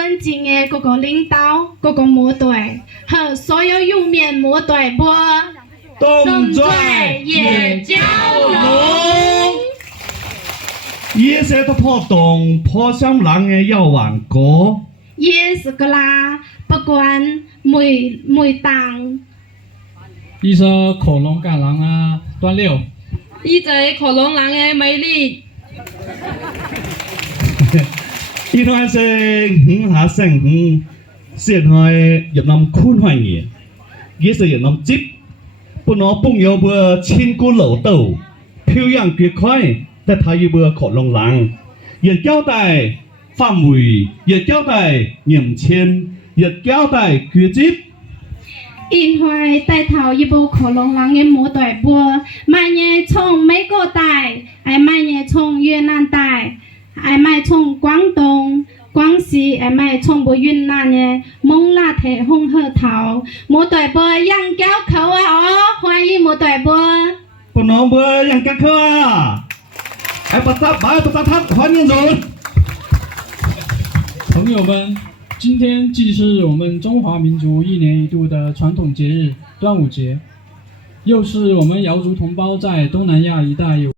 尊敬的各个领导、各个模队和所有有面模队部动作也交龙，也是个活动，破伤人的要玩歌。也是个啦，不管每档。一首恐龙感人啊，段六。一隻恐龍人嘅美麗。呢台是五下聲五，是台越南寬歡嘢，也是越南接，不攞朋友不千古老豆，漂洋過海，但他又不恐龍人，也交代範圍，也交代年輕，也交代國籍。因為帶頭一部恐龍人嘅模隊部，每年從美國帶，每年從越南帶，每從廣東、廣西，每從部雲南嘅蒙拉提紅河頭模隊部楊教口啊哦，歡迎模隊部。不攞不楊教口啊，不扎他歡迎人。朋友们，今天既是我们中华民族一年一度的传统节日端午节，又是我们瑶族同胞在东南亚一带有